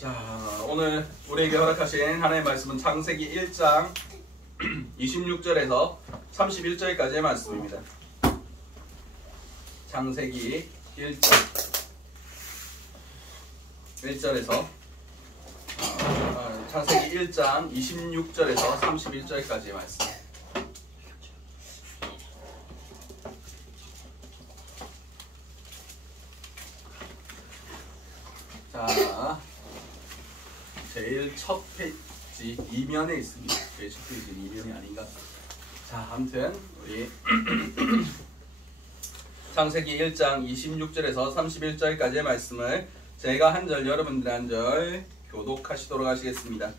자, 오늘 우리에게 허락하신 하나님의 말씀은 창세기 1장 26절에서 31절까지의 말씀입니다. 창세기 1절에서 창세기 1장 26절에서 31절까지의 말씀. 자, 제일 첫 페이지 2면에 있습니다. 제일 첫 페이지는 2면이 아닌가? 자, 아무튼 우리 창세기 1장 26절에서 31절까지의 말씀을 제가 한 절, 여러분들 한 절 교독하시도록 하시겠습니다.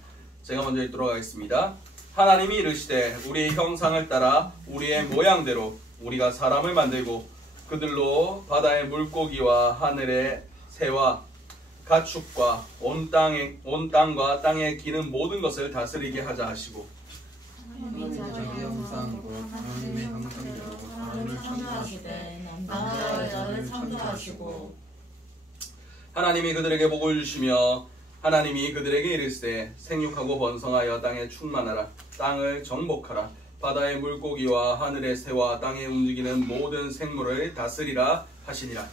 제가 먼저 읽도록 하겠습니다. 하나님이 이르시되 우리 형상을 따라 우리의 모양대로 우리가 사람을 만들고 그들로 바다의 물고기와 하늘의 새와 가축과 온 땅과 땅에 기는 모든 것을 다스리게 하자 하시고 하나님이 자기 형상 곧 하나님의 형상대로 사람을 창조하시되 남자와 여자를 창조하시고 하나님이 그들에게 복을 주시며 하나님이 그들에게 이르시되 생육하고 번성하여 땅에 충만하라 땅을 정복하라 바다의 물고기와 하늘의 새와 땅에 움직이는 모든 생물을 다스리라 하시니라.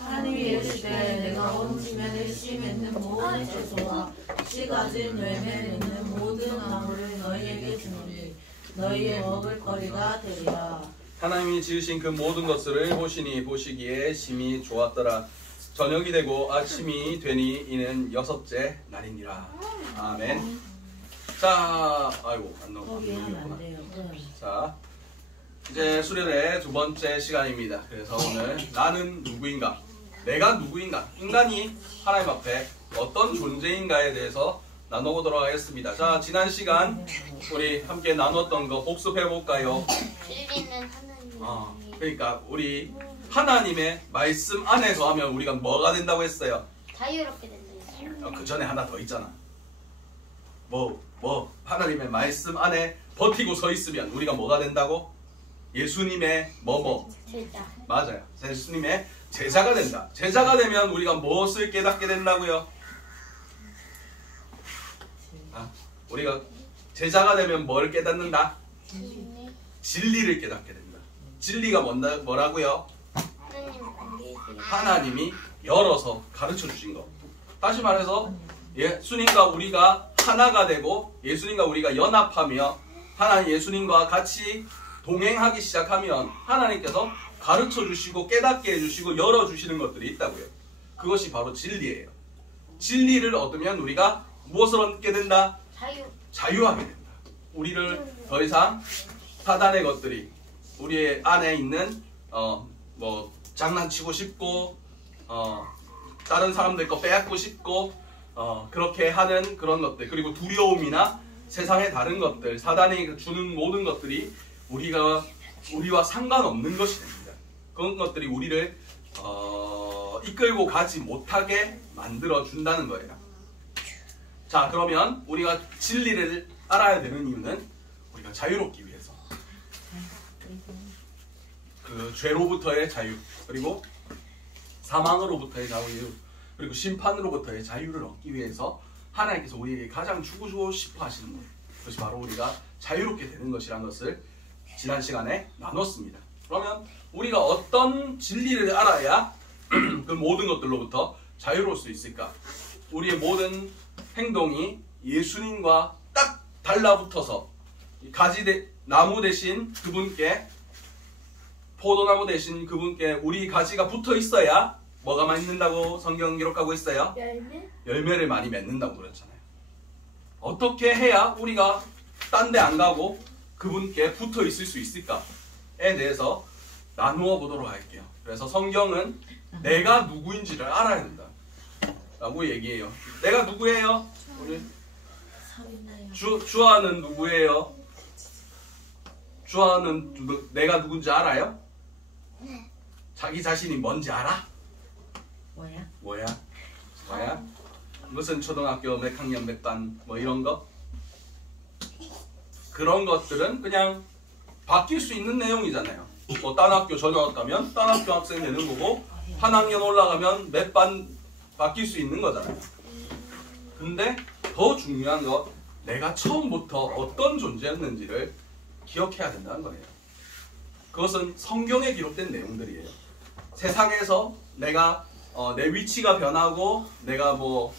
하나님이 이르시되 내가 온 지면에 씨 맺는 모든 채소와 씨 가진 열매 맺는 모든 나무를 너희에게 주노니 너희의 먹을 거리가 되리라. 하나님이 지으신 그 모든 것을 보시니 보시기에 심히 좋았더라. 저녁이 되고 아침이 되니 이는 여섯째 날이니라. 아멘. 자, 아이고 안 넘어갔구나. 자, 이제 수련의 두 번째 시간입니다. 그래서 오늘 나는 누구인가? 내가 누구인가? 인간이 하나님 앞에 어떤 존재인가에 대해서 나눠보도록 하겠습니다. 자, 지난 시간 우리 함께 나눴던 거 복습해볼까요? 진리는 하나님. 그러니까 우리 하나님의 말씀 안에서 하면 우리가 뭐가 된다고 했어요? 자유롭게 된다. 그 전에 하나 더 있잖아. 하나님의 말씀 안에 버티고 서 있으면 우리가 뭐가 된다고? 예수님의 제자. 맞아요. 예수님의 제자가 된다. 제자가 되면 우리가 무엇을 깨닫게 된다고요? 우리가 제자가 되면 뭘 깨닫는다? 진리를 깨닫게 된다. 진리가 뭐라고요? 하나님이 열어서 가르쳐 주신 것. 다시 말해서 예수님과 우리가 하나가 되고 예수님과 우리가 연합하며 하나님 예수님과 같이 동행하기 시작하면 하나님께서 가르쳐 주시고 깨닫게 해주시고 열어주시는 것들이 있다고요. 그것이 바로 진리예요. 진리를 얻으면 우리가 무엇을 얻게 된다? 자유하게 된다. 우리를 더 이상 사단의 것들이 우리 안에 있는 장난치고 싶고 다른 사람들 거 빼앗고 싶고 그렇게 하는 그런 것들 그리고 두려움이나 세상의 다른 것들 사단이 주는 모든 것들이 우리와 상관없는 것이 됩니다. 그런 것들이 우리를 이끌고 가지 못하게 만들어 준다는 거예요. 자, 그러면 우리가 진리를 알아야 되는 이유는 우리가 자유롭기 위해서 그 죄로부터의 자유 그리고 사망으로부터의 자유 그리고 심판으로부터의 자유를 얻기 위해서 하나님께서 우리에게 가장 주고 싶어 하시는 것 그것이 바로 우리가 자유롭게 되는 것이라는 것을 지난 시간에 나눴습니다. 그러면 우리가 어떤 진리를 알아야 그 모든 것들로부터 자유로울 수 있을까? 우리의 모든 행동이 예수님과 딱 달라붙어서 나무 대신 그분께 포도나무 대신 그분께 우리 가지가 붙어 있어야 뭐가 맺는다고 성경 기록하고 있어요? 열매를 많이 맺는다고 그랬잖아요. 어떻게 해야 우리가 딴 데 안 가고 그분께 붙어 있을 수 있을까에 대해서 나누어 보도록 할게요. 그래서 성경은 내가 누구인지를 알아야 된다 라고 얘기해요. 내가 누구예요? 우리 주아는 누구예요? 주아는 내가 누군지 알아요? 자기 자신이 뭔지 알아? 뭐야? 무슨 초등학교 몇 학년 몇 반 뭐 이런 거? 그런 것들은 그냥 바뀔 수 있는 내용이잖아요. 뭐 딴 학교 전학 가면 딴 학교 학생 되는 거고 한 학년 올라가면 몇 반 바뀔 수 있는 거잖아요. 근데 더 중요한 건 내가 처음부터 어떤 존재였는지를 기억해야 된다는 거예요. 그것은 성경에 기록된 내용들이에요. 세상에서 내가 내 위치가 변하고 내가 뭐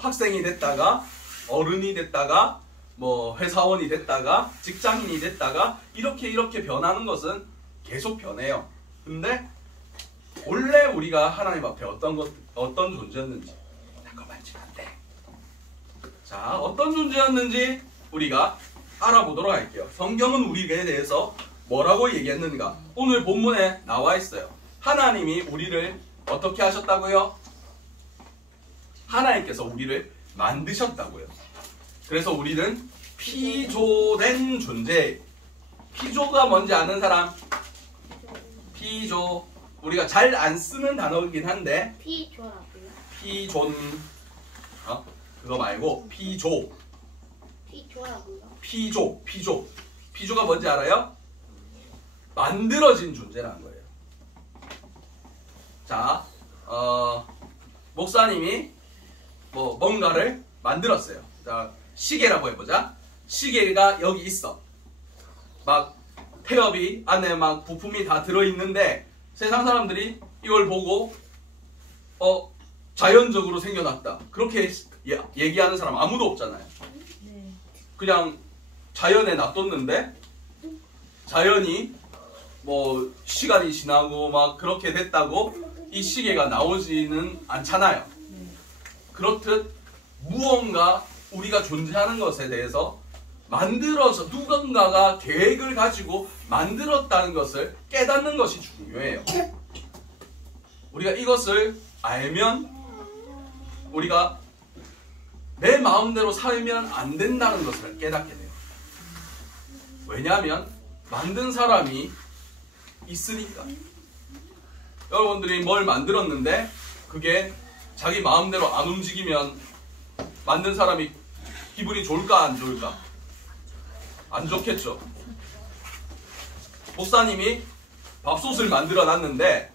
학생이 됐다가 어른이 됐다가 뭐 회사원이 됐다가 직장인이 됐다가 이렇게 변하는 것은 계속 변해요. 근데 원래 우리가 하나님 앞에 어떤 존재였는지 잠깐만 지금 안 돼. 자, 어떤 존재였는지 우리가 알아보도록 할게요. 성경은 우리에 대해서 뭐라고 얘기했는가? 오늘 본문에 나와 있어요. 하나님이 우리를 어떻게 하셨다고요? 하나님께서 우리를 만드셨다고요. 그래서 우리는 피조된 존재. 피조가 뭔지 아는 사람? 피조. 우리가 잘 안 쓰는 단어이긴 한데 피조라고요? 피존. 그거 말고 피조. 피조라고요? 피조. 피조가 뭔지 알아요? 만들어진 존재라는 거예요. 자, 목사님이 뭔가를 만들었어요. 자, 시계라고 해보자. 시계가 여기 있어. 막 태엽이 안에 막 부품이 다 들어있는데 세상 사람들이 이걸 보고 자연적으로 생겨났다. 그렇게 얘기하는 사람 아무도 없잖아요. 그냥 자연에 놔뒀는데 자연이 뭐 시간이 지나고 막 그렇게 됐다고 이 시계가 나오지는 않잖아요. 그렇듯 무언가 우리가 존재하는 것에 대해서 만들어서 누군가가 계획을 가지고 만들었다는 것을 깨닫는 것이 중요해요. 우리가 이것을 알면 우리가 내 마음대로 살면 안 된다는 것을 깨닫게 돼요. 왜냐하면 만든 사람이 있으니까. 여러분들이 뭘 만들었는데 그게 자기 마음대로 안 움직이면 만든 사람이 기분이 좋을까 안 좋을까? 안 좋겠죠. 목사님이 밥솥을 만들어 놨는데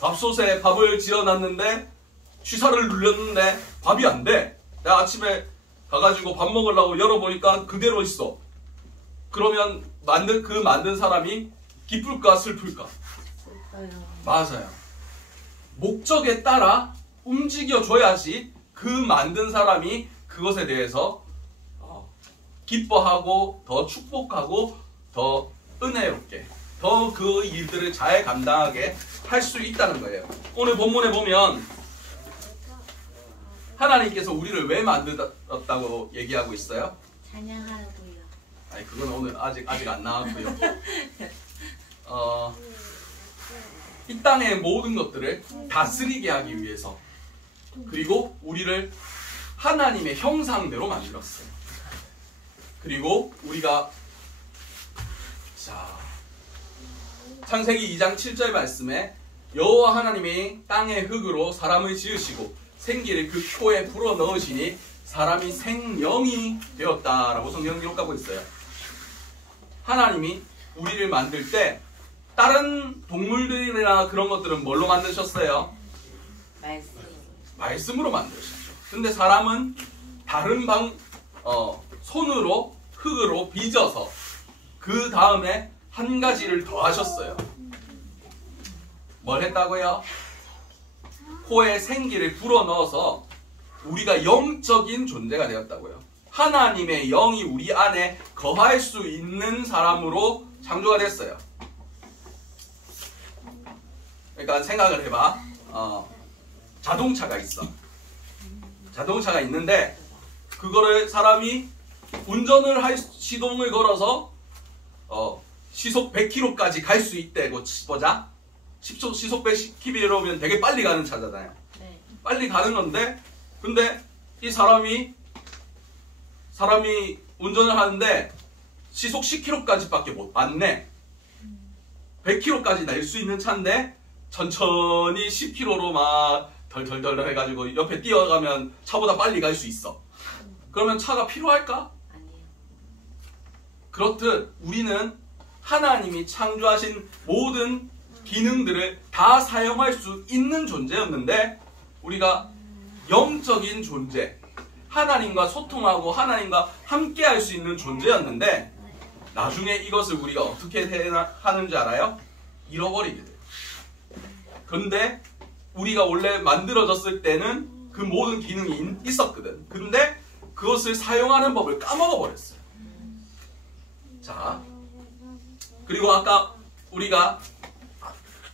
밥솥에 밥을 지어 놨는데 취사를 눌렸는데 밥이 안 돼. 내가 아침에 가가지고 밥 먹으려고 열어보니까 그대로 있어. 그러면 만든 사람이 기쁠까 슬플까? 맞아요. 목적에 따라 움직여줘야지 그 만든 사람이 그것에 대해서 기뻐하고 더 축복하고 더 은혜롭게 더 그 일들을 잘 감당하게 할 수 있다는 거예요. 오늘 본문에 보면 하나님께서 우리를 왜 만들었다고 얘기하고 있어요? 찬양하라고요. 아니 그건 오늘 아직 안 나왔고요. 이 땅의 모든 것들을 다스리게 하기 위해서 그리고 우리를 하나님의 형상대로 만들었어요. 그리고 우리가 창세기 2장 7절 말씀에 여호와 하나님이 땅의 흙으로 사람을 지으시고 생기를 그 표에 불어 넣으시니 사람이 생명이 되었다라고 성경 기록하고 있어요. 하나님이 우리를 만들 때 다른 동물들이나 그런 것들은 뭘로 만드셨어요? 말씀으로 만드셨죠. 근데 사람은 다른 손으로 흙으로 빚어서 그 다음에 한 가지를 더 하셨어요. 뭘 했다고요? 코에 생기를 불어넣어서 우리가 영적인 존재가 되었다고요. 하나님의 영이 우리 안에 거할 수 있는 사람으로 창조가 됐어요. 그러니까 생각을 해봐. 자동차가 있어. 자동차가 있는데 그거를 사람이 운전을 시동을 걸어서 시속 100km까지 갈 수 있대고 보자. 시속 110km면 되게 빨리 가는 차잖아요. 네. 빨리 가는 건데 근데 이 사람이 운전을 하는데 시속 10km까지밖에 안 내. 100km까지 낼 수 있는 차인데 천천히 10km로 막 덜덜덜 해가지고 옆에 뛰어가면 차보다 빨리 갈 수 있어. 그러면 차가 필요할까? 아니에요. 그렇듯 우리는 하나님이 창조하신 모든 기능들을 다 사용할 수 있는 존재였는데 우리가 영적인 존재, 하나님과 소통하고 하나님과 함께 할 수 있는 존재였는데 나중에 이것을 우리가 어떻게 하는지 알아요? 잃어버리게 돼요. 근데 우리가 원래 만들어졌을 때는 그 모든 기능이 있었거든. 근데 그것을 사용하는 법을 까먹어 버렸어요. 자, 그리고 아까 우리가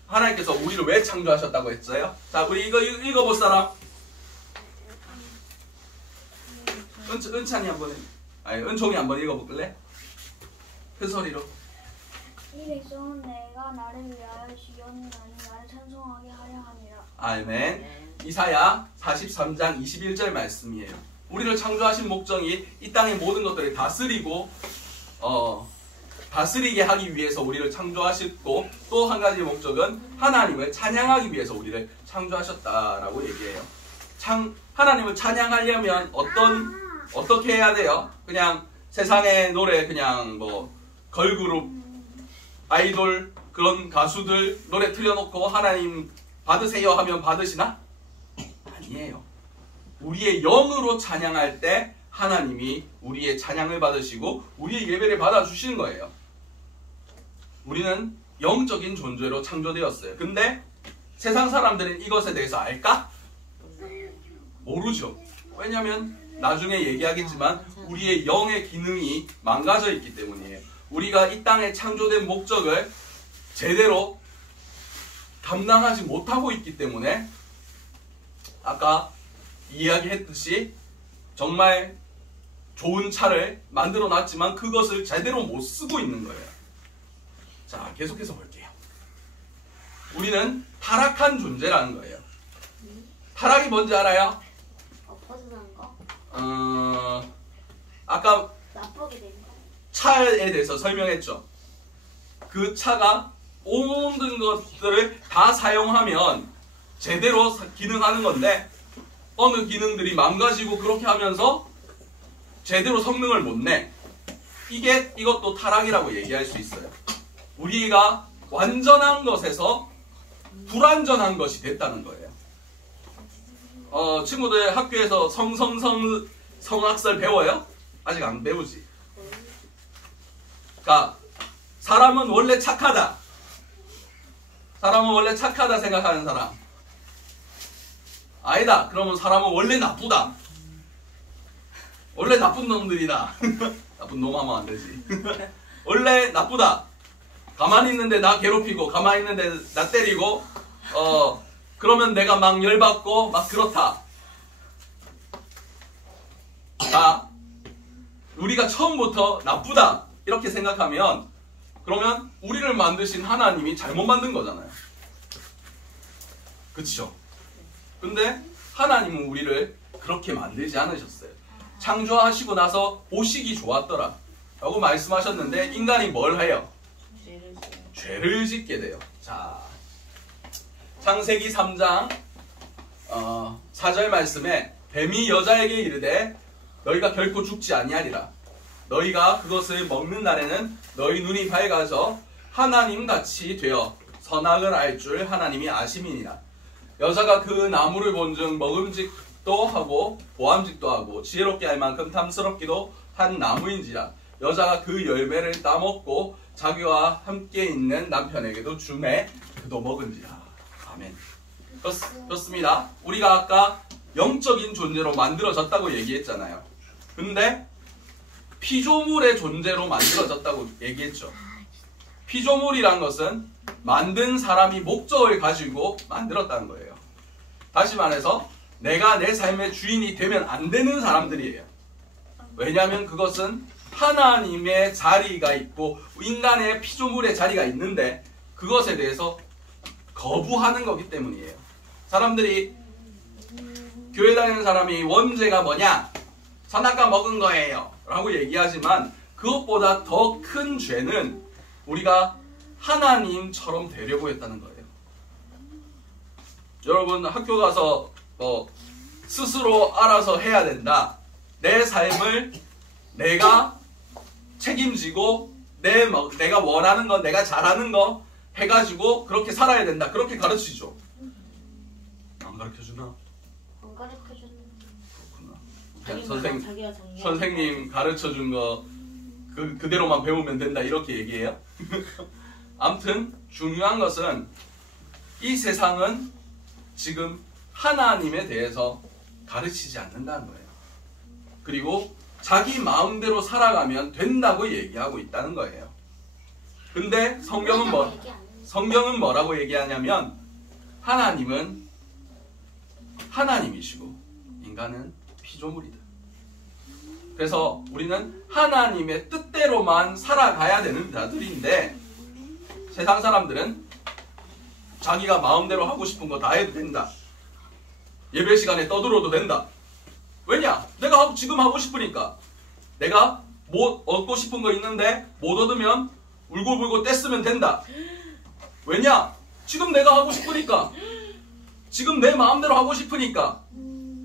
하나님께서 우리를 왜 창조하셨다고 했어요? 자, 우리 이거 읽어볼 사람? 은찬이 한번, 은총이 한번 읽어볼래? 큰 소리로. 이 백성은 내가 나를 위하여 지었나니 나를 찬송하게 하려 함이라. 아멘. 이사야 43장 21절 말씀이에요. 우리를 창조하신 목적이 이 땅의 모든 것들을 다스리고 다스리게 하기 위해서 우리를 창조하셨고, 또 한 가지 목적은 하나님을 찬양하기 위해서 우리를 창조하셨다라고 얘기해요. 하나님을 찬양하려면 어떻게 해야 돼요? 그냥 세상의 노래, 그냥 뭐 걸그룹, 아이돌, 그런 가수들 노래 틀려놓고 하나님 받으세요 하면 받으시나? 아니에요. 우리의 영으로 찬양할 때 하나님이 우리의 찬양을 받으시고 우리의 예배를 받아주시는 거예요. 우리는 영적인 존재로 창조되었어요. 근데 세상 사람들은 이것에 대해서 알까? 모르죠. 왜냐하면 나중에 얘기하겠지만 우리의 영의 기능이 망가져 있기 때문이에요. 우리가 이 땅에 창조된 목적을 제대로 감당하지 못하고 있기 때문에 아까 이야기했듯이 정말 좋은 차를 만들어 놨지만 그것을 제대로 못 쓰고 있는 거예요. 자, 계속해서 볼게요. 우리는 타락한 존재라는 거예요. 타락이 뭔지 알아요? 엎어지는 거? 아까 나쁘게 된 거? 차에 대해서 설명했죠. 그 차가 모든 것들을 다 사용하면 제대로 기능하는 건데 어느 기능들이 망가지고 그렇게 하면서 제대로 성능을 못 내. 이것도 타락이라고 얘기할 수 있어요. 우리가 완전한 것에서 불완전한 것이 됐다는 거예요. 친구들 학교에서 성악설 배워요? 아직 안 배우지. 그러니까 사람은 원래 착하다. 사람은 원래 착하다 생각하는 사람. 아니다. 그러면 사람은 원래 나쁘다. 원래 나쁜 놈들이다. 나쁜 놈 하면 안 되지. 원래 나쁘다. 가만히 있는데 나 괴롭히고 가만히 있는데 나 때리고 그러면 내가 막 열받고 막 그렇다. 자, 우리가 처음부터 나쁘다 이렇게 생각하면 그러면 우리를 만드신 하나님이 잘못 만든 거잖아요. 그렇죠? 근데 하나님은 우리를 그렇게 만들지 않으셨어요. 창조하시고 나서 보시기 좋았더라 라고 말씀하셨는데 인간이 뭘 해요? 죄를 짓게 돼요. 자, 창세기 3장 4절 말씀에 뱀이 여자에게 이르되 너희가 결코 죽지 아니하리라. 너희가 그것을 먹는 날에는 너희 눈이 밝아져 하나님같이 되어 선악을 알 줄 하나님이 아심이니라. 여자가 그 나무를 본즉 먹음직도 하고 보암직도 하고 지혜롭게 할 만큼 탐스럽기도 한 나무인지라. 여자가 그 열매를 따먹고 자기와 함께 있는 남편에게도 주매 그도 먹은지라. 아멘. 그렇습니다. 우리가 아까 영적인 존재로 만들어졌다고 얘기했잖아요. 근데 피조물의 존재로 만들어졌다고 얘기했죠. 피조물이란 것은 만든 사람이 목적을 가지고 만들었다는 거예요. 다시 말해서 내가 내 삶의 주인이 되면 안 되는 사람들이에요. 왜냐하면 그것은 하나님의 자리가 있고 인간의 피조물의 자리가 있는데 그것에 대해서 거부하는 거기 때문이에요. 사람들이 교회 다니는 사람이 원죄가 뭐냐? 선악과 먹은 거예요 라고 얘기하지만 그것보다 더 큰 죄는 우리가 하나님처럼 되려고 했다는 거예요. 여러분 학교 가서 스스로 알아서 해야 된다. 내 삶을 내가 책임지고 내가 원하는 거, 내가 잘하는 거 해가지고 그렇게 살아야 된다. 그렇게 가르치죠. 안 가르쳐주나? 안 가르쳐주는. 그렇구나. 자기 선생님 가르쳐 준 거 그대로만 배우면 된다 이렇게 얘기해요. 아무튼 중요한 것은 이 세상은 지금 하나님에 대해서 가르치지 않는다는 거예요. 그리고 자기 마음대로 살아가면 된다고 얘기하고 있다는 거예요. 근데 성경은 뭐라고 얘기하냐면 하나님은 하나님이시고 인간은 피조물이다. 그래서 우리는 하나님의 뜻대로만 살아가야 되는 자들인데 세상 사람들은 자기가 마음대로 하고 싶은 거 다 해도 된다. 예배 시간에 떠들어도 된다. 왜냐? 내가 지금 하고 싶으니까. 내가 뭐 얻고 싶은 거 있는데 못 얻으면 울고불고 떼쓰면 된다. 왜냐? 지금 내가 하고 싶으니까. 지금 내 마음대로 하고 싶으니까.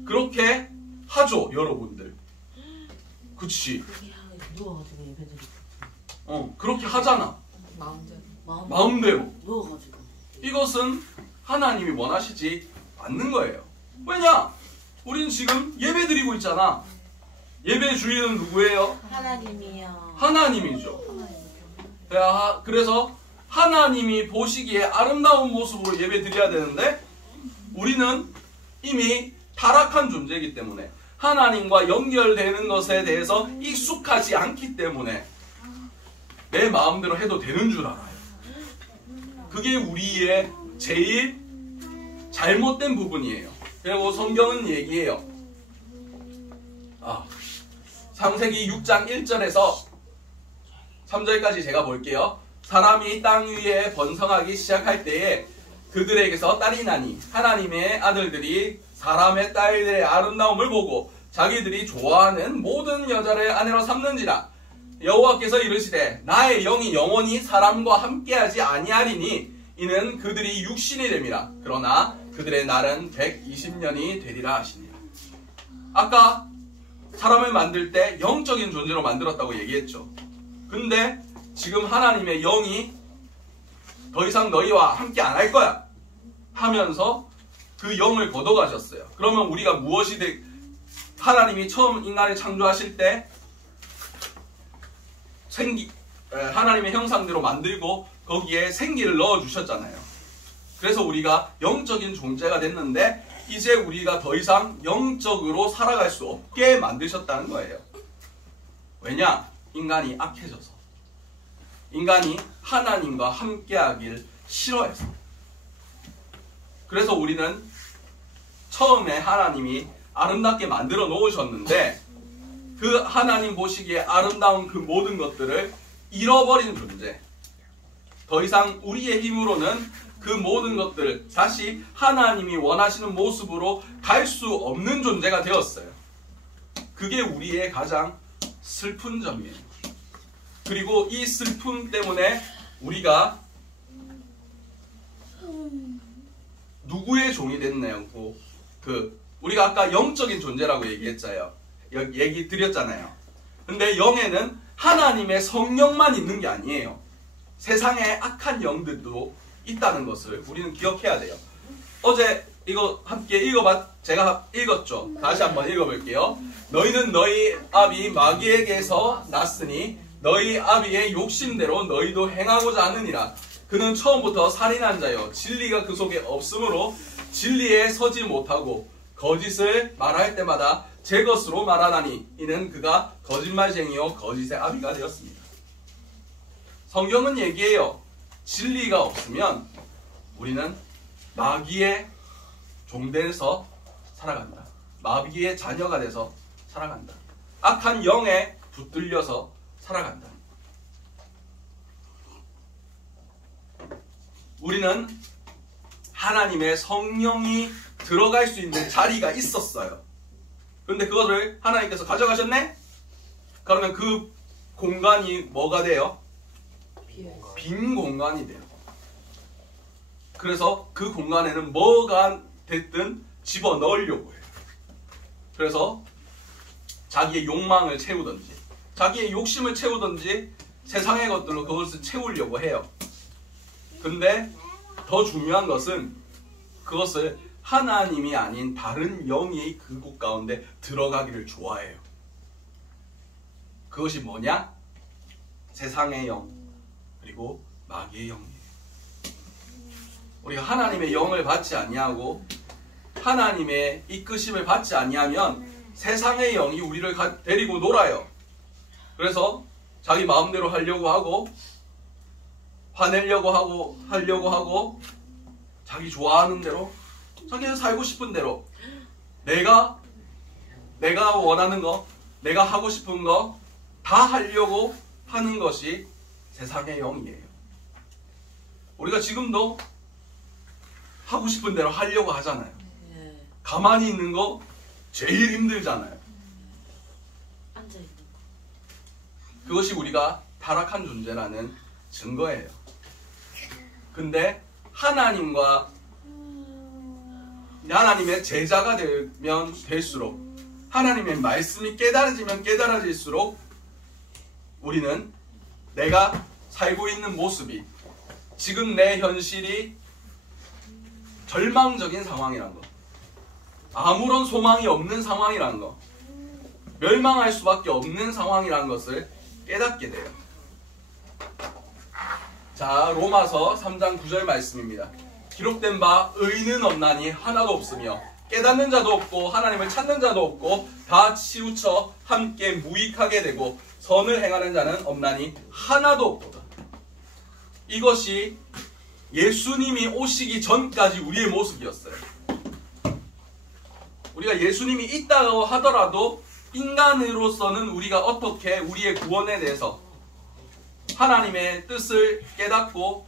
그렇게 하죠, 여러분들. 그치? 누워가지고 예배드리고. 그렇게 하잖아. 마음대로. 누워가지고. 이것은 하나님이 원하시지 않는 거예요. 왜냐? 우린 지금 예배 드리고 있잖아. 예배 주인은 누구예요? 하나님이요. 하나님이죠. 그래서 하나님이 보시기에 아름다운 모습으로 예배 드려야 되는데 우리는 이미 타락한 존재이기 때문에 하나님과 연결되는 것에 대해서 익숙하지 않기 때문에 내 마음대로 해도 되는 줄 알아요. 그게 우리의 제일 잘못된 부분이에요. 그리고 성경은 얘기해요. 창세기 6장 1절에서 3절까지 제가 볼게요. 사람이 땅 위에 번성하기 시작할 때에 그들에게서 딸이 나니 하나님의 아들들이 사람의 딸들의 아름다움을 보고 자기들이 좋아하는 모든 여자를 아내로 삼는지라. 여호와께서 이르시되 나의 영이 영원히 사람과 함께하지 아니하리니 이는 그들이 육신이 됨이라. 그러나 그들의 날은 120년이 되리라 하시니라. 아까 사람을 만들 때 영적인 존재로 만들었다고 얘기했죠. 근데 지금 하나님의 영이 더 이상 너희와 함께 안 할 거야 하면서 그 영을 걷어가셨어요. 그러면 우리가 무엇이 하나님이 처음 인간을 창조하실 때 하나님의 형상대로 만들고 거기에 생기를 넣어주셨잖아요. 그래서 우리가 영적인 존재가 됐는데 이제 우리가 더 이상 영적으로 살아갈 수 없게 만드셨다는 거예요. 왜냐? 인간이 악해져서. 인간이 하나님과 함께하길 싫어해서. 그래서 우리는 처음에 하나님이 아름답게 만들어 놓으셨는데 그 하나님 보시기에 아름다운 그 모든 것들을 잃어버린 존재. 더 이상 우리의 힘으로는 그 모든 것들을 다시 하나님이 원하시는 모습으로 갈 수 없는 존재가 되었어요. 그게 우리의 가장 슬픈 점이에요. 그리고 이 슬픔 때문에 우리가 누구의 종이 됐냐고 우리가 아까 영적인 존재라고 얘기 드렸잖아요. 근데 영에는 하나님의 성령만 있는 게 아니에요. 세상에 악한 영들도 있다는 것을 우리는 기억해야 돼요. 어제 이거 함께 제가 읽었죠. 다시 한번 읽어볼게요. 너희는 너희 아비 마귀에게서 났으니 너희 아비의 욕심대로 너희도 행하고자 하느니라. 그는 처음부터 살인한 자요 진리가 그 속에 없으므로 진리에 서지 못하고 거짓을 말할 때마다 제 것으로 말하나니 이는 그가 거짓말쟁이요 거짓의 아비가 되었습니다. 성경은 얘기해요. 진리가 없으면 우리는 마귀의 종돼서 살아간다. 마귀의 자녀가 돼서 살아간다. 악한 영에 붙들려서 살아간다. 우리는 하나님의 성령이 들어갈 수 있는 자리가 있었어요. 그런데 그것을 하나님께서 가져가셨네? 그러면 그 공간이 뭐가 돼요? 빈 공간이 돼요. 그래서 그 공간에는 뭐가 됐든 집어넣으려고 해요. 그래서 자기의 욕망을 채우든지 자기의 욕심을 채우든지 세상의 것들로 그것을 채우려고 해요. 근데 더 중요한 것은 그것을 하나님이 아닌 다른 영이 그곳 가운데 들어가기를 좋아해요. 그것이 뭐냐? 세상의 영 그리고 마귀의 영이에요. 우리가 하나님의 영을 받지 아니하고 하나님의 이끄심을 받지 아니하면 세상의 영이 우리를 데리고 놀아요. 그래서 자기 마음대로 하려고 하고 화내려고 하고 자기 좋아하는 대로 자기가 살고 싶은 대로 내가 원하는 거 내가 하고 싶은 거 다 하려고 하는 것이 세상의 영이에요. 우리가 지금도 하고 싶은 대로 하려고 하잖아요. 가만히 있는 거 제일 힘들잖아요. 앉아있는 거. 그것이 우리가 타락한 존재라는 증거예요. 근데 하나님의 제자가 되면 될수록 하나님의 말씀이 깨달아지면 깨달아질수록 우리는 내가 살고 있는 모습이 지금 내 현실이 절망적인 상황이란 거, 아무런 소망이 없는 상황이란 거, 멸망할 수밖에 없는 상황이란 것을 깨닫게 돼요. 자, 로마서 3장 9절 말씀입니다. 기록된 바 의인은 없나니 하나도 없으며 깨닫는 자도 없고 하나님을 찾는 자도 없고 다 치우쳐 함께 무익하게 되고 선을 행하는 자는 없나니 하나도 없도다. 이것이 예수님이 오시기 전까지 우리의 모습이었어요. 우리가 예수님이 있다고 하더라도 인간으로서는 우리가 어떻게 우리의 구원에 대해서 하나님의 뜻을 깨닫고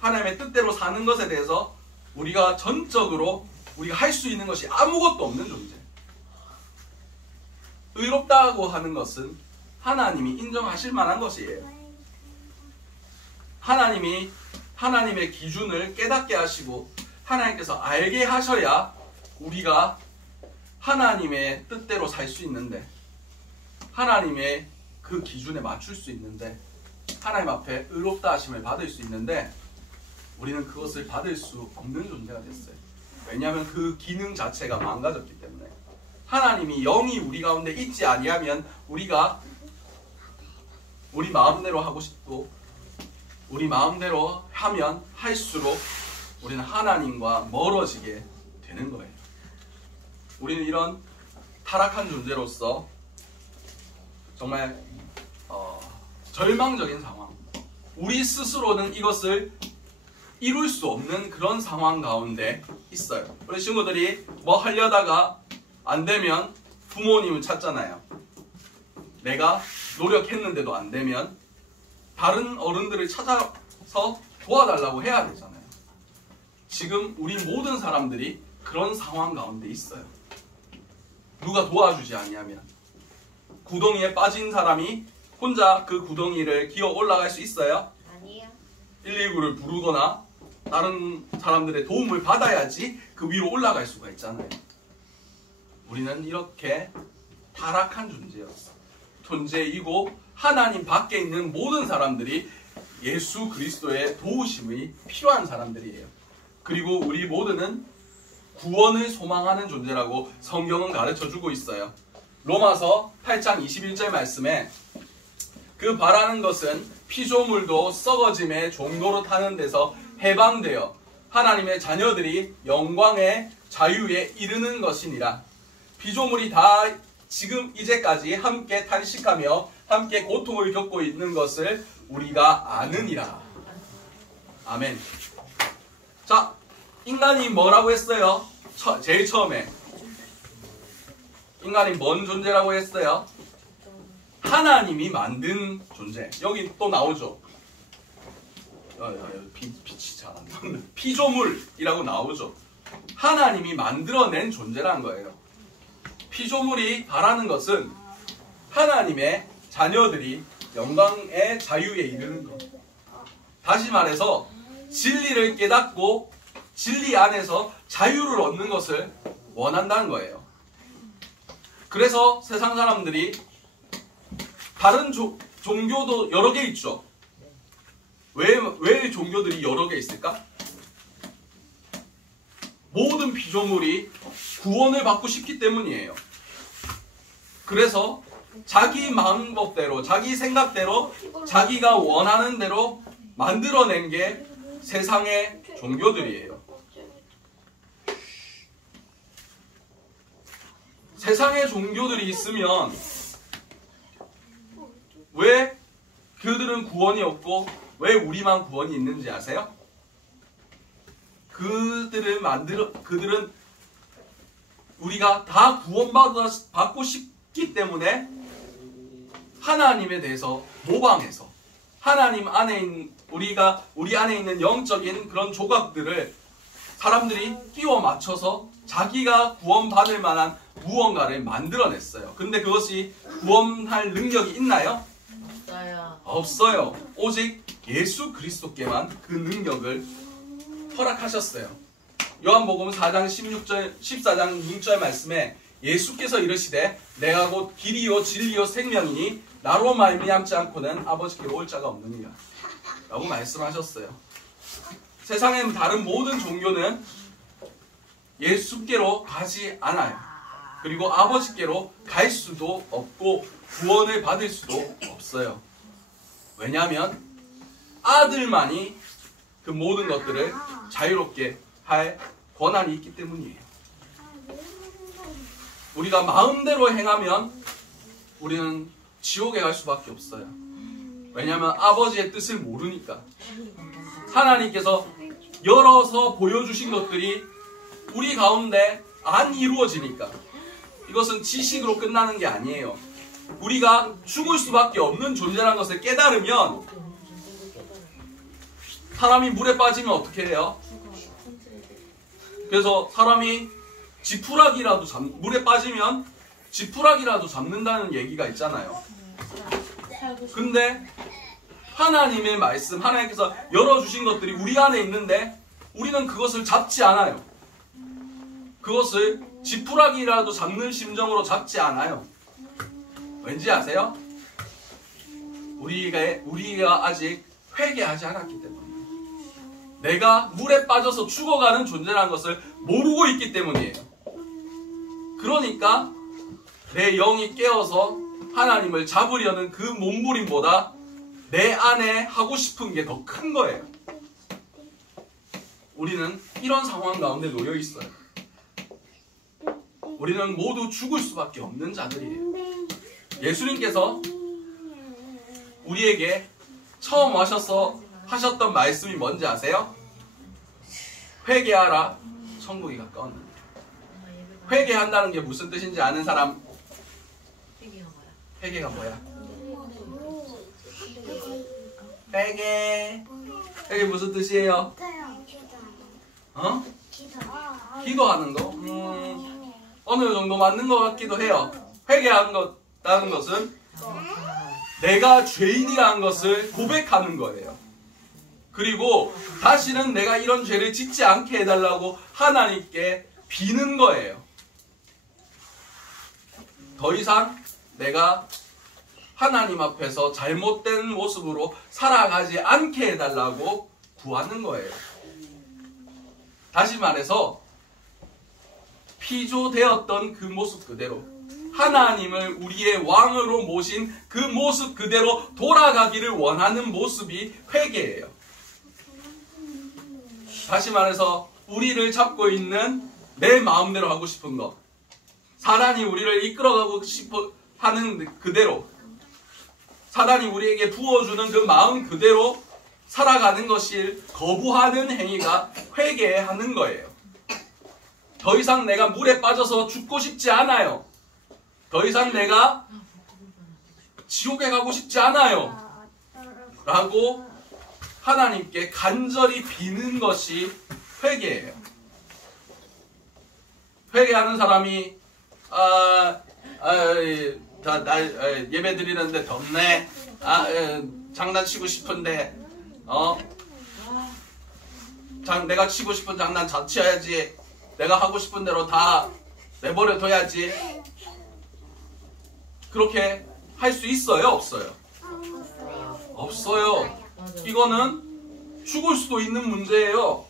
하나님의 뜻대로 사는 것에 대해서 우리가 전적으로 우리가 할 수 있는 것이 아무것도 없는 존재. 의롭다고 하는 것은 하나님이 인정하실 만한 것이에요. 하나님이 하나님의 기준을 깨닫게 하시고 하나님께서 알게 하셔야 우리가 하나님의 뜻대로 살 수 있는데, 하나님의 그 기준에 맞출 수 있는데, 하나님 앞에 의롭다 하심을 받을 수 있는데 우리는 그것을 받을 수 없는 존재가 됐어요. 왜냐하면 그 기능 자체가 망가졌기 때문에. 하나님이 영이 우리 가운데 있지 아니하면 우리가 우리 마음대로 하고 싶고 우리 마음대로 하면 할수록 우리는 하나님과 멀어지게 되는 거예요. 우리는 이런 타락한 존재로서 정말 절망적인 상황, 우리 스스로는 이것을 이룰 수 없는 그런 상황 가운데 있어요. 우리 친구들이 뭐 하려다가 안 되면 부모님을 찾잖아요. 내가 노력했는데도 안 되면 다른 어른들을 찾아서 도와달라고 해야 되잖아요. 지금 우리 모든 사람들이 그런 상황 가운데 있어요. 누가 도와주지 아니하면 구덩이에 빠진 사람이 혼자 그 구덩이를 기어 올라갈 수 있어요? 아니요. 119를 부르거나 다른 사람들의 도움을 받아야지 그 위로 올라갈 수가 있잖아요. 우리는 이렇게 타락한 존재이고 하나님 밖에 있는 모든 사람들이 예수 그리스도의 도우심이 필요한 사람들이에요. 그리고 우리 모두는 구원을 소망하는 존재라고 성경은 가르쳐주고 있어요. 로마서 8장 21절 말씀에 그 바라는 것은 피조물도 썩어짐의 종로로 타는 데서 해방되어 하나님의 자녀들이 영광의 자유에 이르는 것이니라. 피조물이 다 지금 이제까지 함께 탄식하며 함께 고통을 겪고 있는 것을 우리가 아느니라. 아멘. 자, 인간이 뭐라고 했어요? 제일 처음에 인간이 뭔 존재라고 했어요? 하나님이 만든 존재. 여기 또 나오죠. 빛이 잘 안 나오네. 피조물이라고 나오죠. 하나님이 만들어낸 존재라는 거예요. 피조물이 바라는 것은 하나님의 자녀들이 영광의 자유에 이르는 것. 다시 말해서 진리를 깨닫고 진리 안에서 자유를 얻는 것을 원한다는 거예요. 그래서 세상 사람들이 다른 종교도 여러 개 있죠. 왜 종교들이 여러 개 있을까? 모든 피조물이 구원을 받고 싶기 때문이에요. 그래서 자기 마음법대로, 자기 생각대로, 자기가 원하는 대로 만들어낸 게 세상의 종교들이에요. 세상의 종교들이 있으면 왜 그들은 구원이 없고 왜 우리만 구원이 있는지 아세요? 그들은 우리가 다 구원받고 싶기 때문에 하나님에 대해서 모방해서 하나님 안에 있는 우리 안에 있는 영적인 그런 조각들을 사람들이 끼워 맞춰서 자기가 구원받을 만한 무언가를 만들어냈어요. 근데 그것이 구원할 능력이 있나요? 없어요. 오직 예수 그리스도께만 그 능력을 허락하셨어요. 요한복음 4장 14장 6절 말씀에 예수께서 이르시되 내가 곧 길이요 진리요 생명이니 나로 말미암지 않고는 아버지께로 올 자가 없느니라 라고 말씀하셨어요. 세상의 다른 모든 종교는 예수께로 가지 않아요. 그리고 아버지께로 갈 수도 없고 구원을 받을 수도 없어요. 왜냐하면 아들만이 그 모든 것들을 자유롭게 할 권한이 있기 때문이에요. 우리가 마음대로 행하면 우리는 지옥에 갈 수밖에 없어요. 왜냐하면 아버지의 뜻을 모르니까. 하나님께서 열어서 보여주신 것들이 우리 가운데 안 이루어지니까. 이것은 지식으로 끝나는 게 아니에요. 우리가 죽을 수밖에 없는 존재라는 것을 깨달으면 사람이 물에 빠지면 어떻게 해요? 그래서 사람이 물에 빠지면 지푸라기라도 잡는다는 얘기가 있잖아요. 근데 하나님의 말씀, 하나님께서 열어주신 것들이 우리 안에 있는데 우리는 그것을 잡지 않아요. 그것을 지푸라기라도 잡는 심정으로 잡지 않아요. 왠지 아세요? 우리가 아직 회개하지 않았기 때문에. 내가 물에 빠져서 죽어가는 존재라는 것을 모르고 있기 때문이에요. 그러니까 내 영이 깨어서 하나님을 잡으려는 그 몸부림보다 내 안에 하고 싶은 게 더 큰 거예요. 우리는 이런 상황 가운데 놓여 있어요. 우리는 모두 죽을 수밖에 없는 자들이에요. 예수님께서 우리에게 처음 와셔서 하셨던 말씀이 뭔지 아세요? 회개하라, 천국이 가까웠느니라. 회개한다는 게 무슨 뜻인지 아는 사람? 회개가 뭐야? 회개 무슨 뜻이에요? 어? 기도하는 거? 어느 정도 맞는 것 같기도 해요. 회개한다는 것은 내가 죄인이라는 것을 고백하는 거예요. 그리고 다시는 내가 이런 죄를 짓지 않게 해달라고 하나님께 비는 거예요. 더 이상 내가 하나님 앞에서 잘못된 모습으로 살아가지 않게 해달라고 구하는 거예요. 다시 말해서 피조되었던 그 모습 그대로 하나님을 우리의 왕으로 모신 그 모습 그대로 돌아가기를 원하는 모습이 회개예요. 다시 말해서 우리를 잡고 있는 내 마음대로 하고 싶은 것, 사단이 우리를 이끌어가고 싶어 하는 그대로, 사단이 우리에게 부어주는 그 마음 그대로 살아가는 것을 거부하는 행위가 회개하는 거예요. 더 이상 내가 물에 빠져서 죽고 싶지 않아요. 더 이상 내가 지옥에 가고 싶지 않아요. 라고 하나님께 간절히 비는 것이 회개예요. 회개하는 사람이 예배 드리는데 덥네. 장난치고 싶은데 내가 치고 싶은 장난 다 치어야지. 내가 하고 싶은 대로 다 내버려 둬야지. 그렇게 할 수 있어요? 없어요? 없어요. 이거는 죽을 수도 있는 문제예요.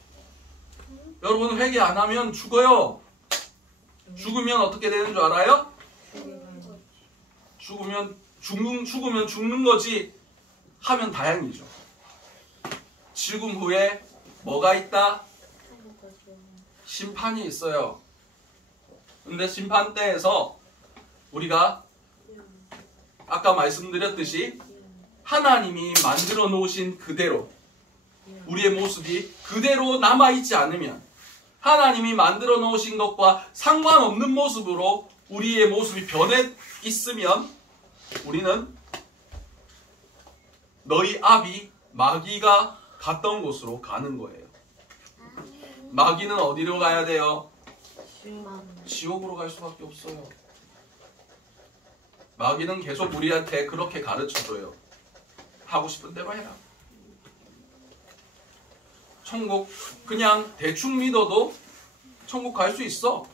여러분 회개 안 하면 죽어요. 죽으면 어떻게 되는 줄 알아요? 죽으면 죽는 거지 하면 다행이죠. 죽음 후에 뭐가 있다? 심판이 있어요. 근데 심판 때에서 우리가 아까 말씀드렸듯이 하나님이 만들어 놓으신 그대로 우리의 모습이 그대로 남아있지 않으면, 하나님이 만들어 놓으신 것과 상관없는 모습으로 우리의 모습이 변해 있으면 우리는 너희 아비 마귀가 갔던 곳으로 가는 거예요. 마귀는 어디로 가야 돼요? 지옥으로 갈 수밖에 없어요. 마귀는 계속 우리한테 그렇게 가르쳐줘요. 하고 싶은 대로 해라. 천국 그냥 대충 믿어도 천국 갈 수 있어.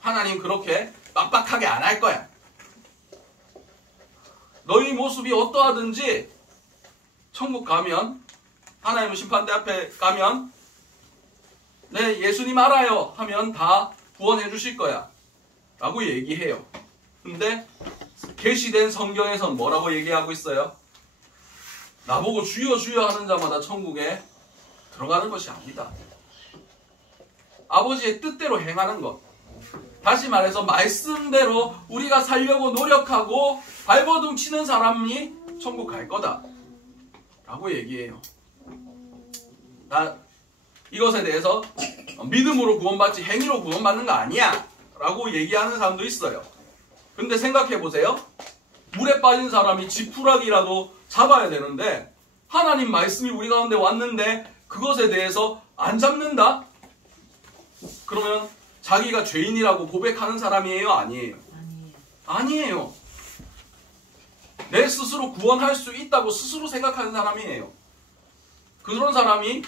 하나님 그렇게 빡빡하게 안 할 거야. 너희 모습이 어떠하든지 천국 가면, 하나님 심판대 앞에 가면 네 예수님 알아요 하면 다 구원해 주실 거야 라고 얘기해요. 근데 계시된 성경에선 뭐라고 얘기하고 있어요? 나보고 주여 주여 하는 자마다 천국에 들어가는 것이 아니다. 아버지의 뜻대로 행하는 것. 다시 말해서 말씀대로 우리가 살려고 노력하고 발버둥 치는 사람이 천국 갈 거다 라고 얘기해요. 이것에 대해서 믿음으로 구원받지 행위로 구원받는 거 아니야 라고 얘기하는 사람도 있어요. 근데 생각해 보세요. 물에 빠진 사람이 지푸라기라도 잡아야 되는데 하나님 말씀이 우리 가운데 왔는데 그것에 대해서 안 잡는다? 그러면 자기가 죄인이라고 고백하는 사람이에요? 아니에요? 아니에요. 내 스스로 구원할 수 있다고 스스로 생각하는 사람이에요. 그런 사람이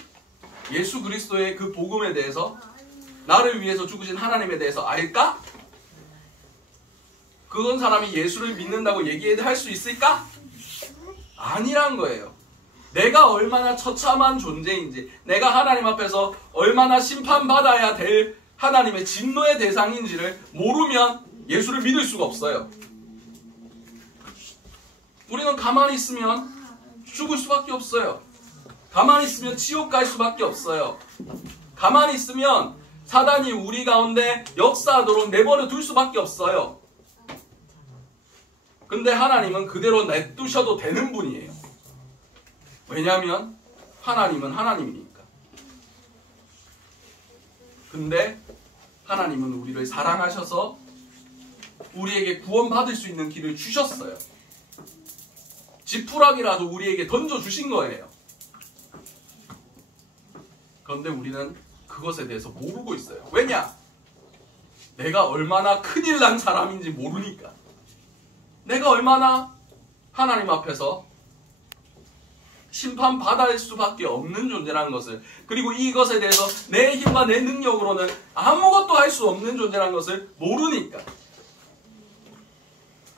예수 그리스도의 그 복음에 대해서, 나를 위해서 죽으신 하나님에 대해서 알까? 그런 사람이 예수를 믿는다고 얘기할 수 있을까? 아니란 거예요. 내가 얼마나 처참한 존재인지, 내가 하나님 앞에서 얼마나 심판받아야 될 하나님의 진노의 대상인지를 모르면 예수를 믿을 수가 없어요. 우리는 가만히 있으면 죽을 수밖에 없어요. 가만히 있으면 지옥 갈 수밖에 없어요. 가만히 있으면 사단이 우리 가운데 역사하도록 내버려 둘 수밖에 없어요. 근데 하나님은 그대로 냅두셔도 되는 분이에요. 왜냐하면 하나님은 하나님이니까. 근데 하나님은 우리를 사랑하셔서 우리에게 구원받을 수 있는 길을 주셨어요. 지푸라기라도 우리에게 던져주신 거예요. 그런데 우리는 그것에 대해서 모르고 있어요. 왜냐? 내가 얼마나 큰일 난 사람인지 모르니까. 내가 얼마나 하나님 앞에서 심판받을 수밖에 없는 존재라는 것을, 그리고 이것에 대해서 내 힘과 내 능력으로는 아무것도 할 수 없는 존재라는 것을 모르니까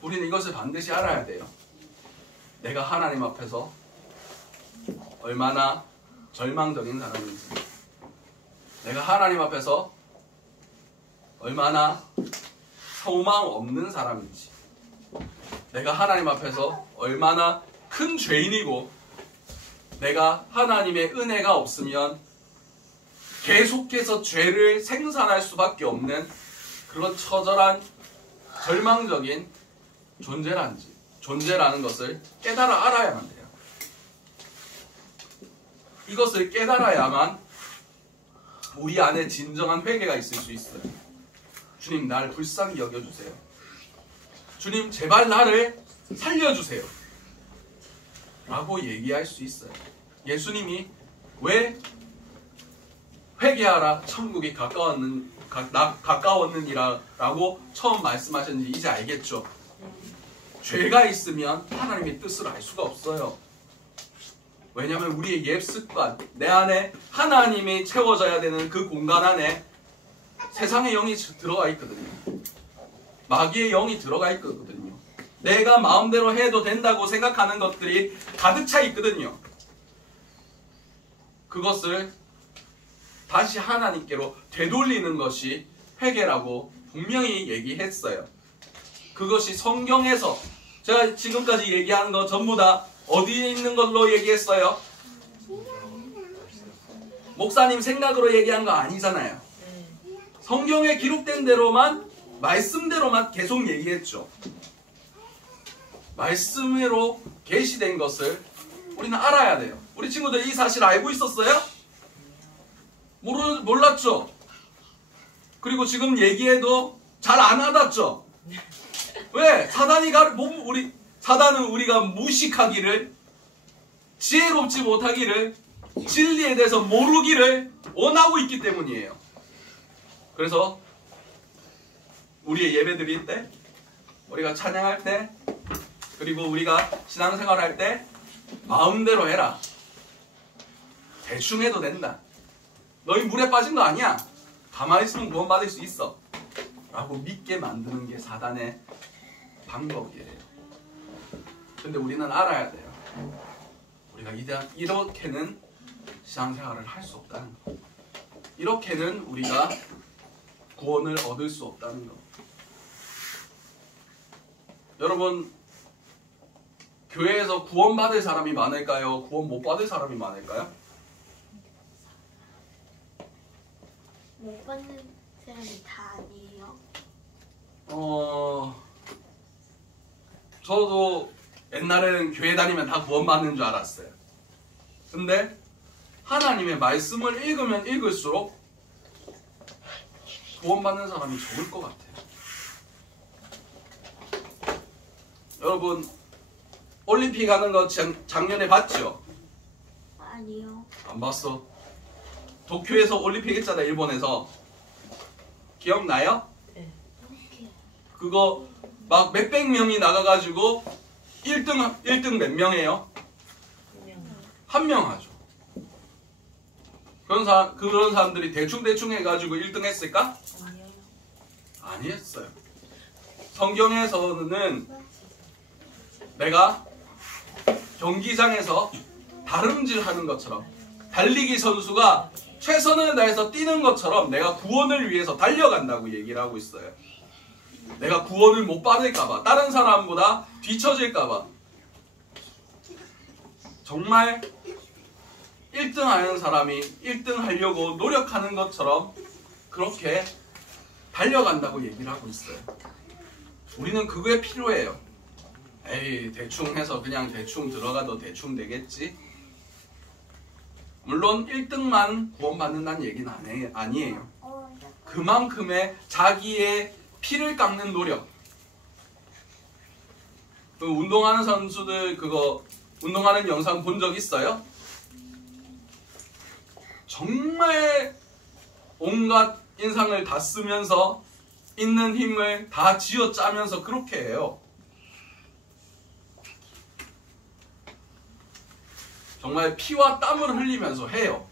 우리는 이것을 반드시 알아야 돼요. 내가 하나님 앞에서 얼마나 절망적인 사람인지, 내가 하나님 앞에서 얼마나 소망 없는 사람인지, 내가 하나님 앞에서 얼마나 큰 죄인이고 내가 하나님의 은혜가 없으면 계속해서 죄를 생산할 수밖에 없는 그런 처절한 절망적인 존재라는 것을 깨달아 알아야만 돼요. 이것을 깨달아야만 우리 안에 진정한 회개가 있을 수 있어요. 주님, 나를 불쌍히 여겨주세요. 주님, 제발 나를 살려주세요 라고 얘기할 수 있어요. 예수님이 왜 회개하라 천국이 가까웠느니라 라고 처음 말씀하셨는지 이제 알겠죠? 죄가 있으면 하나님의 뜻을 알 수가 없어요. 왜냐하면 우리의 옛 습관, 내 안에 하나님이 채워져야 되는 그 공간 안에 세상의 영이 들어가 있거든요. 마귀의 영이 들어가 있거든요. 내가 마음대로 해도 된다고 생각하는 것들이 가득 차 있거든요. 그것을 다시 하나님께로 되돌리는 것이 회개라고 분명히 얘기했어요. 그것이 성경에서 제가 지금까지 얘기한 거 전부 다 어디에 있는 걸로 얘기했어요? 목사님 생각으로 얘기한 거 아니잖아요. 성경에 기록된 대로만, 말씀대로만 계속 얘기했죠. 말씀으로 계시된 것을 우리는 알아야 돼요. 우리 친구들 이 사실 알고 있었어요? 몰랐죠? 그리고 지금 얘기해도 잘 안 와닿죠? 왜? 사단은 우리가 무식하기를, 지혜롭지 못하기를, 진리에 대해서 모르기를 원하고 있기 때문이에요. 그래서 우리의 예배 드릴 때, 우리가 찬양할 때, 그리고 우리가 신앙생활 할 때 마음대로 해라. 대충 해도 된다. 너희 물에 빠진 거 아니야. 가만히 있으면 구원받을 수 있어. 라고 믿게 만드는 게 사단의 방법이에요. 근데 우리는 알아야 돼요. 우리가 이렇게는 신앙생활을 할 수 없다는 거. 이렇게는 우리가 구원을 얻을 수 없다는 거. 여러분, 교회에서 구원받을 사람이 많을까요? 구원 못 받을 사람이 많을까요? 못 받는 사람이 다 아니에요? 저도 옛날에는 교회 다니면 다 구원받는 줄 알았어요. 근데 하나님의 말씀을 읽으면 읽을수록 구원받는 사람이 적을 것 같아요. 여러분, 올림픽 하는 거 작년에 봤죠? 아니요. 안 봤어. 도쿄에서 올림픽 했잖아, 일본에서. 기억나요? 네. 그거 막 몇백 명이 나가가지고 1등 몇 명이에요? 한 명 하죠. 그런 사람들이 대충 해가지고 1등 했을까? 아니 했어요. 성경에서는 내가 경기장에서 다름질하는 것처럼, 달리기 선수가 최선을 다해서 뛰는 것처럼 내가 구원을 위해서 달려간다고 얘기를 하고 있어요. 내가 구원을 못 받을까봐, 다른 사람보다 뒤처질까봐, 정말 1등 하는 사람이 1등 하려고 노력하는 것처럼 그렇게 달려간다고 얘기를 하고 있어요. 우리는 그게 필요해요. 에이, 대충 해서 그냥 대충 들어가도 대충 되겠지. 물론 1등만 구원받는다는 얘기는 아니에요. 그만큼의 자기의 피를 깎는 노력. 그 운동하는 선수들 그거 운동하는 영상 본 적 있어요? 정말 온갖 인상을 다 쓰면서 있는 힘을 다 쥐어짜면서 그렇게 해요. 정말 피와 땀을 흘리면서 해요.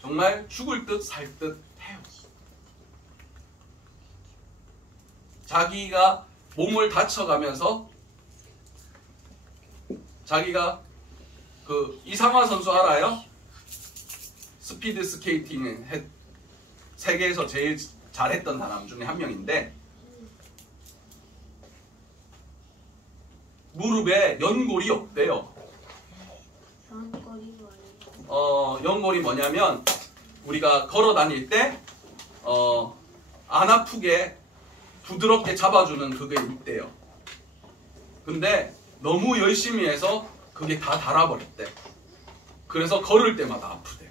정말 죽을 듯 살 듯 해요. 자기가 몸을 다쳐가면서, 자기가 그 이상화 선수 알아요? 스피드 스케이팅 세계에서 제일 잘했던 사람 중에 한 명인데, 무릎에 연골이 없대요. 연골이 뭐냐면 우리가 걸어 다닐 때 안 아프게 부드럽게 잡아주는 그게 있대요. 근데 너무 열심히 해서 그게 다 닳아버렸대. 그래서 걸을 때마다 아프대.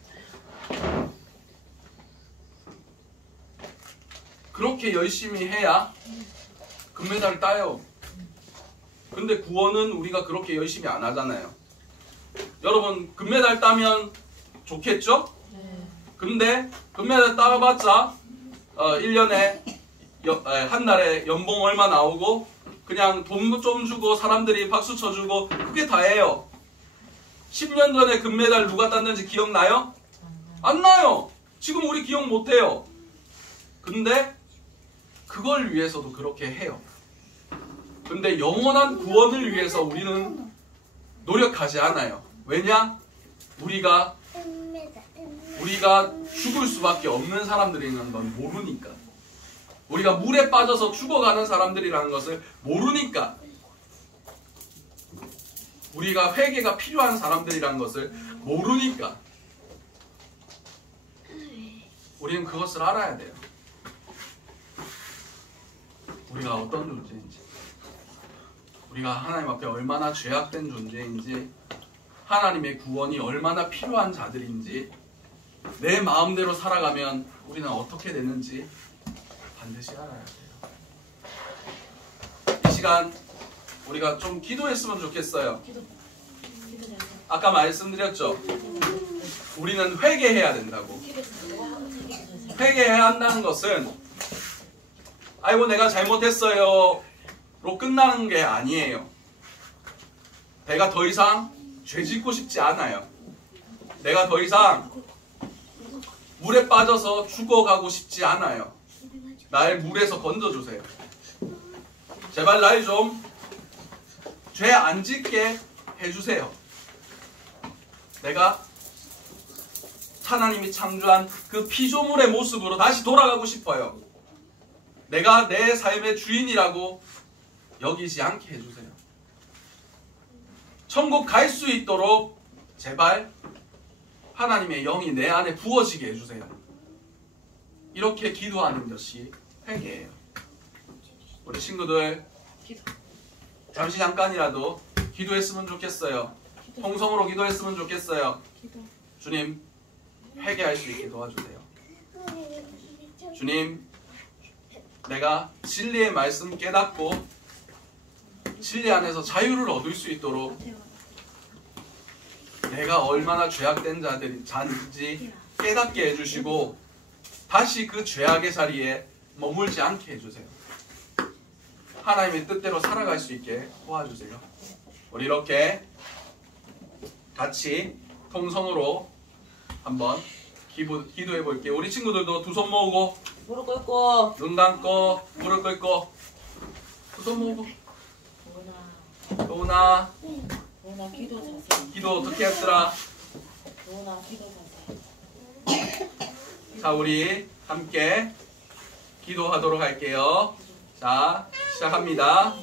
그렇게 열심히 해야 금메달을 따요. 근데 구원은 우리가 그렇게 열심히 안 하잖아요. 여러분, 금메달 따면 좋겠죠? 근데 금메달 따봤자 1년에 한 달에 연봉 얼마 나오고 그냥 돈 좀 주고 사람들이 박수 쳐주고 그게 다예요. 10년 전에 금메달 누가 땄는지 기억나요? 안 나요. 지금 우리 기억 못해요. 근데 그걸 위해서도 그렇게 해요. 근데 영원한 구원을 위해서 우리는 노력하지 않아요. 왜냐? 우리가 우리가 죽을 수밖에 없는 사람들이라는 건 모르니까. 우리가 물에 빠져서 죽어가는 사람들이라는 것을 모르니까. 우리가 회개가 필요한 사람들이라는 것을 모르니까. 우리는 그것을 알아야 돼요. 우리가 어떤 존재인지, 우리가 하나님 앞에 얼마나 죄악된 존재인지, 하나님의 구원이 얼마나 필요한 자들인지, 내 마음대로 살아가면 우리는 어떻게 되는지 반드시 알아야 돼요. 이 시간 우리가 좀 기도했으면 좋겠어요. 아까 말씀드렸죠? 우리는 회개해야 된다고. 회개해야 한다는 것은 아이고 내가 잘못했어요 로 끝나는 게 아니에요. 내가 더 이상 죄 짓고 싶지 않아요. 내가 더 이상 물에 빠져서 죽어가고 싶지 않아요. 날 물에서 건져주세요. 제발 날 좀 죄 안 짓게 해주세요. 내가 하나님이 창조한 그 피조물의 모습으로 다시 돌아가고 싶어요. 내가 내 삶의 주인이라고 여기지 않게 해주세요. 천국 갈 수 있도록 제발 하나님의 영이 내 안에 부어지게 해주세요. 이렇게 기도하는 것이 회개예요. 우리 친구들 잠깐이라도 기도했으면 좋겠어요. 통성으로 기도했으면 좋겠어요. 주님, 회개할 수 있게 도와주세요. 주님, 내가 진리의 말씀 깨닫고 진리 안에서 자유를 얻을 수 있도록 내가 얼마나 죄악된 자인지 깨닫게 해주시고 다시 그 죄악의 자리에 머물지 않게 해주세요. 하나님의 뜻대로 살아갈 수 있게 도와주세요. 우리 이렇게 같이 통성으로 한번 기도해 볼게요. 우리 친구들도 두 손 모으고 무릎 꿇고 눈 감고 무릎 꿇고 두 손 모으고 도훈아 기도 자세. 기도 어떻게 했더라? 기도 자세. 자, 우리 함께 기도하도록 할게요. 자, 시작합니다.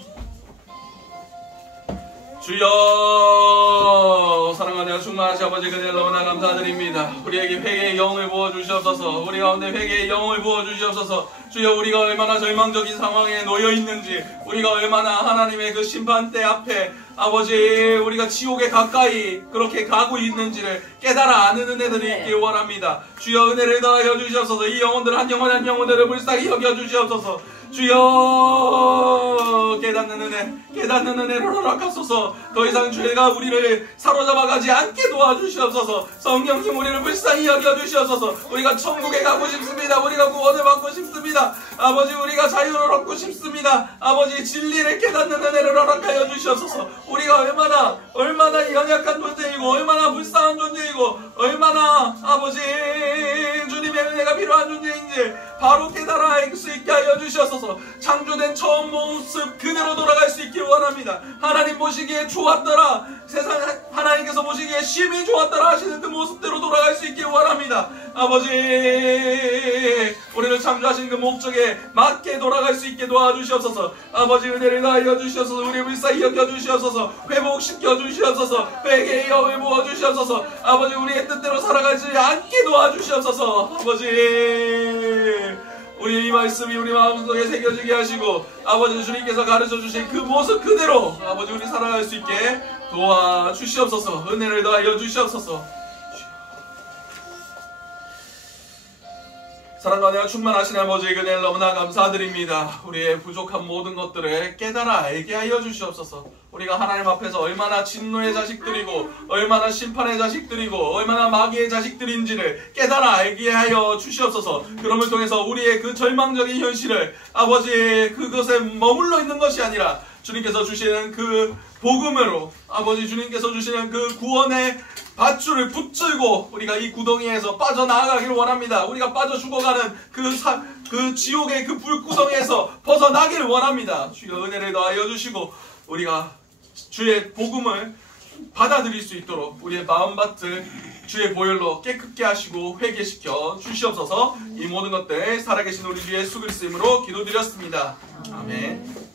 주여, 사랑하는 충만하신 아버지, 그대 너무나 감사드립니다. 우리에게 회개의 영을 부어주시옵소서. 우리 가운데 회개의 영을 부어주시옵소서. 주여, 우리가 얼마나 절망적인 상황에 놓여 있는지, 우리가 얼마나 하나님의 그 심판대 앞에 아버지 우리가 지옥에 가까이 그렇게 가고 있는지를 깨달아 아는 은혜들이 있길 원합니다. 주여, 은혜를 더하여 주시옵소서. 이 영혼들 한 영혼 한 영혼들을 불쌍히 여겨 주시옵소서. 주여, 깨닫는 은혜를 허락하소서. 더 이상 죄가 우리를 사로잡아가지 않게 도와주시옵소서. 성령님, 우리를 불쌍히 여겨주시옵소서. 우리가 천국에 가고 싶습니다. 우리가 구원을 받고 싶습니다. 아버지, 우리가 자유를 얻고 싶습니다. 아버지, 진리를 깨닫는 은혜를 허락하여 주시옵소서. 우리가 얼마나 연약한 존재이고 얼마나 불쌍한 존재이고 얼마나 아버지 주님의 은혜가 필요한 존재인지 바로 깨달아 알 수 있게 하여 주시옵소서. 창조된 처음 모습 그대로 돌아갈 수 있길 원합니다. 하나님 보시기에 좋았더라, 세상 하나님께서 보시기에 심히 좋았더라 하시는 그 모습대로 돌아갈 수 있길 원합니다. 아버지, 우리를 창조하신 그 목적에 맞게 돌아갈 수 있게 도와주시옵소서. 아버지, 은혜를 다하여 주시옵소서. 우리 불쌍히 여겨 주시옵소서. 회복시켜 주시옵소서. 회개의 영을 부어 주시옵소서. 아버지, 우리의 뜻대로 살아가지 않게 도와주시옵소서. 아버지, 우리 이 말씀이 우리 마음속에 새겨지게 하시고 아버지, 주님께서 가르쳐 주신 그 모습 그대로 아버지 우리 살아갈 수 있게 도와주시옵소서. 은혜를 더하여 주시옵소서. 사랑과 은혜가 충만하신 아버지, 그대를 너무나 감사드립니다. 우리의 부족한 모든 것들을 깨달아 알게 하여 주시옵소서. 우리가 하나님 앞에서 얼마나 진노의 자식들이고 얼마나 심판의 자식들이고 얼마나 마귀의 자식들인지를 깨달아 알게 하여 주시옵소서. 그럼을 통해서 우리의 그 절망적인 현실을 아버지 그것에 머물러 있는 것이 아니라 주님께서 주시는 그 복음으로 아버지 주님께서 주시는 그 구원의 밧줄을 붙들고 우리가 이 구덩이에서 빠져나가기를 원합니다. 우리가 빠져 죽어가는 그 지옥의 그 불구덩이에서 벗어나기를 원합니다. 주여, 은혜를 더하여 주시고 우리가 주의 복음을 받아들일 수 있도록 우리의 마음밭을 주의 보혈로 깨끗게 하시고 회개시켜 주시옵소서. 이 모든 것들 살아계신 우리 주 예수 그리스도 이름으로 기도드렸습니다. 아멘.